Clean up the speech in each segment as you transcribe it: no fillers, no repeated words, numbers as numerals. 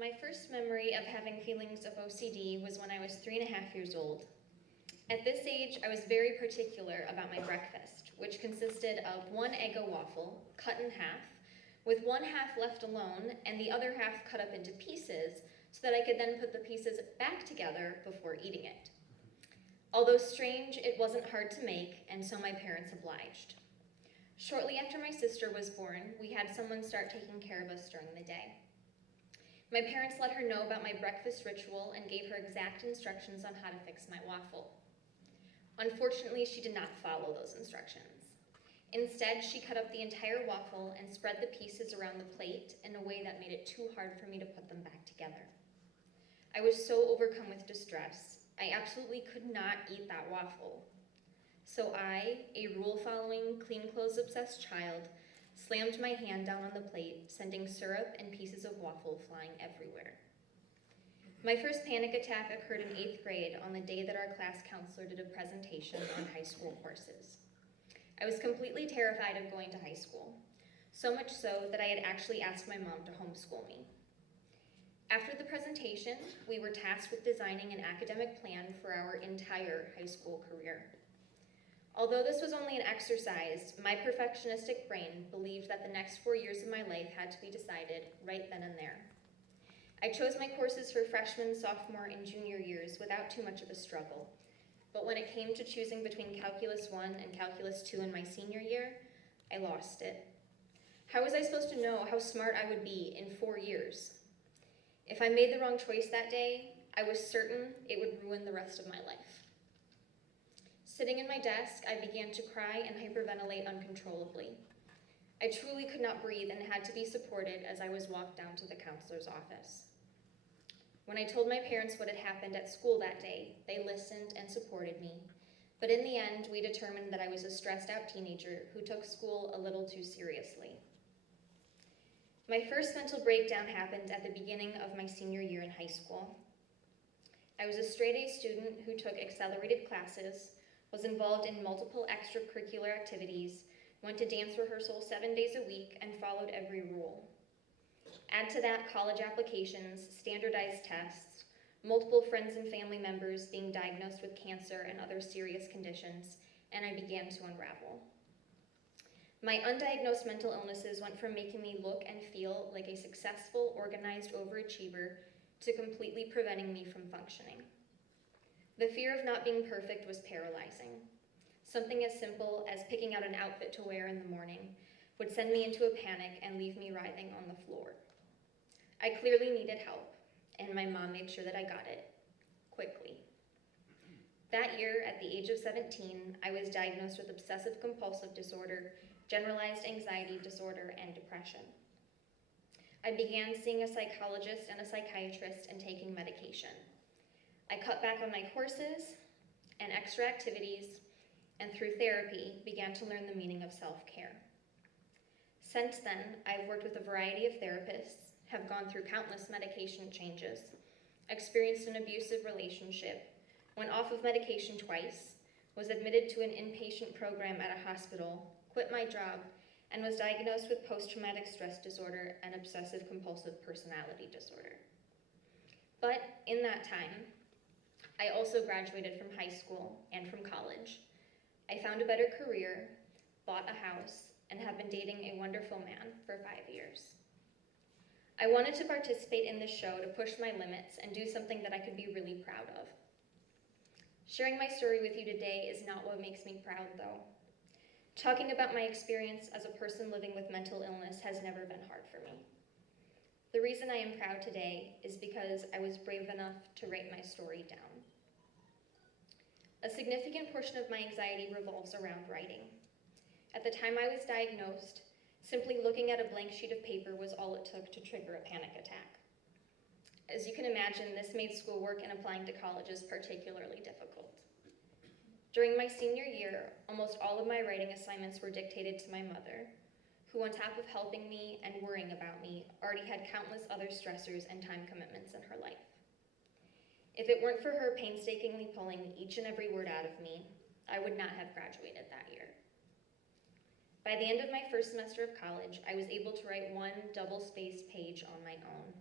My first memory of having feelings of OCD was when I was 3.5 years old. At this age, I was very particular about my breakfast, which consisted of 1 Eggo waffle, cut in half, with 1 half left alone and the other half cut up into pieces so that I could then put the pieces back together before eating it. Although strange, it wasn't hard to make, and so my parents obliged. Shortly after my sister was born, we had someone start taking care of us during the day. My parents let her know about my breakfast ritual and gave her exact instructions on how to fix my waffle. Unfortunately, she did not follow those instructions. Instead, she cut up the entire waffle and spread the pieces around the plate in a way that made it too hard for me to put them back together. I was so overcome with distress, I absolutely could not eat that waffle. So I, a rule-following, clean-clothes-obsessed child, slammed my hand down on the plate, sending syrup and pieces of waffle flying everywhere. My first panic attack occurred in 8th grade on the day that our class counselor did a presentation on high school courses. I was completely terrified of going to high school, so much so that I had actually asked my mom to homeschool me. After the presentation, we were tasked with designing an academic plan for our entire high school career. Although this was only an exercise, my perfectionistic brain believed that the next 4 years of my life had to be decided right then and there. I chose my courses for freshman, sophomore, and junior years without too much of a struggle, but when it came to choosing between Calculus 1 and Calculus 2 in my senior year, I lost it. How was I supposed to know how smart I would be in 4 years? If I made the wrong choice that day, I was certain it would ruin the rest of my life. Sitting in my desk, I began to cry and hyperventilate uncontrollably. I truly could not breathe and had to be supported as I was walked down to the counselor's office. When I told my parents what had happened at school that day, they listened and supported me, but in the end, we determined that I was a stressed-out teenager who took school a little too seriously. My first mental breakdown happened at the beginning of my senior year in high school. I was a straight-A student who took accelerated classes, was involved in multiple extracurricular activities, went to dance rehearsal 7 days a week, and followed every rule. Add to that college applications, standardized tests, multiple friends and family members being diagnosed with cancer and other serious conditions, and I began to unravel. My undiagnosed mental illnesses went from making me look and feel like a successful, organized overachiever to completely preventing me from functioning. The fear of not being perfect was paralyzing. Something as simple as picking out an outfit to wear in the morning would send me into a panic and leave me writhing on the floor. I clearly needed help, and my mom made sure that I got it, quickly. That year, at the age of 17, I was diagnosed with obsessive-compulsive disorder, generalized anxiety disorder, and depression. I began seeing a psychologist and a psychiatrist and taking medication. I cut back on my courses and extra activities, and through therapy, began to learn the meaning of self-care. Since then, I've worked with a variety of therapists, have gone through countless medication changes, experienced an abusive relationship, went off of medication twice, was admitted to an inpatient program at a hospital, quit my job, and was diagnosed with post-traumatic stress disorder and obsessive-compulsive personality disorder. But in that time, I also graduated from high school and from college. I found a better career, bought a house, and have been dating a wonderful man for 5 years. I wanted to participate in this show to push my limits and do something that I could be really proud of. Sharing my story with you today is not what makes me proud, though. Talking about my experience as a person living with mental illness has never been hard for me. The reason I am proud today is because I was brave enough to write my story down. A significant portion of my anxiety revolves around writing. At the time I was diagnosed, simply looking at a blank sheet of paper was all it took to trigger a panic attack. As you can imagine, this made schoolwork and applying to colleges particularly difficult. During my senior year, almost all of my writing assignments were dictated to my mother, who on top of helping me and worrying about me, already had countless other stressors and time commitments in her life. If it weren't for her painstakingly pulling each and every word out of me, I would not have graduated that year. By the end of my first semester of college, I was able to write one double-spaced page on my own.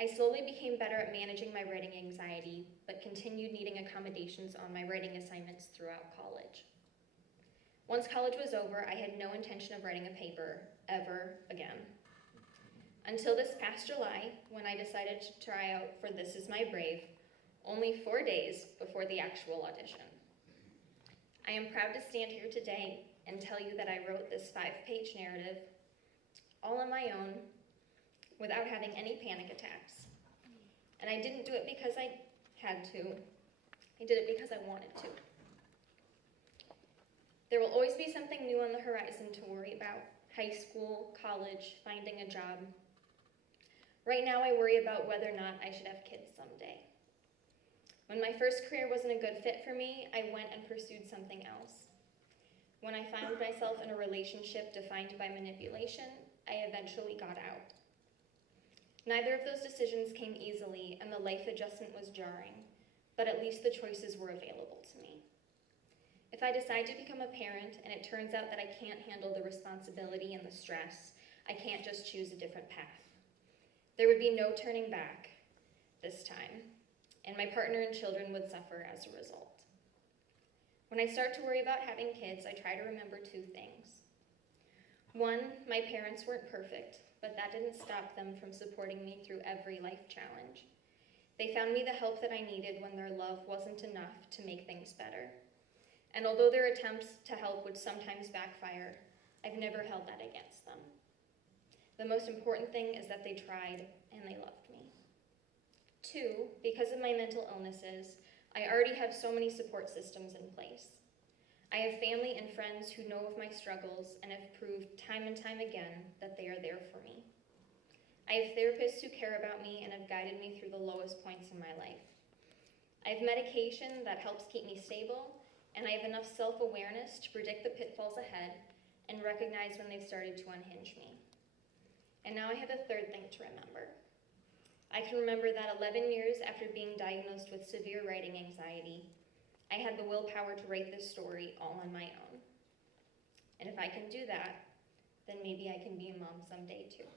I slowly became better at managing my writing anxiety, but continued needing accommodations on my writing assignments throughout college. Once college was over, I had no intention of writing a paper ever again. Until this past July, when I decided to try out for This Is My Brave, only 4 days before the actual audition. I am proud to stand here today and tell you that I wrote this 5-page narrative all on my own without having any panic attacks. And I didn't do it because I had to. I did it because I wanted to. There will always be something new on the horizon to worry about. High school, college, finding a job. Right now I worry about whether or not I should have kids someday. When my first career wasn't a good fit for me, I went and pursued something else. When I found myself in a relationship defined by manipulation, I eventually got out. Neither of those decisions came easily, and the life adjustment was jarring, but at least the choices were available to me. If I decide to become a parent and it turns out that I can't handle the responsibility and the stress, I can't just choose a different path. There would be no turning back this time, and my partner and children would suffer as a result. When I start to worry about having kids, I try to remember 2 things. 1, my parents weren't perfect, but that didn't stop them from supporting me through every life challenge. They found me the help that I needed when their love wasn't enough to make things better. And although their attempts to help would sometimes backfire, I've never held that against them. The most important thing is that they tried and they loved me. 2, because of my mental illnesses, I already have so many support systems in place. I have family and friends who know of my struggles and have proved time and time again that they are there for me. I have therapists who care about me and have guided me through the lowest points in my life. I have medication that helps keep me stable, and I have enough self-awareness to predict the pitfalls ahead and recognize when they've started to unhinge me. And now I have a 3rd thing to remember. I can remember that 11 years after being diagnosed with severe writing anxiety, I had the willpower to write this story all on my own. And if I can do that, then maybe I can be a mom someday too.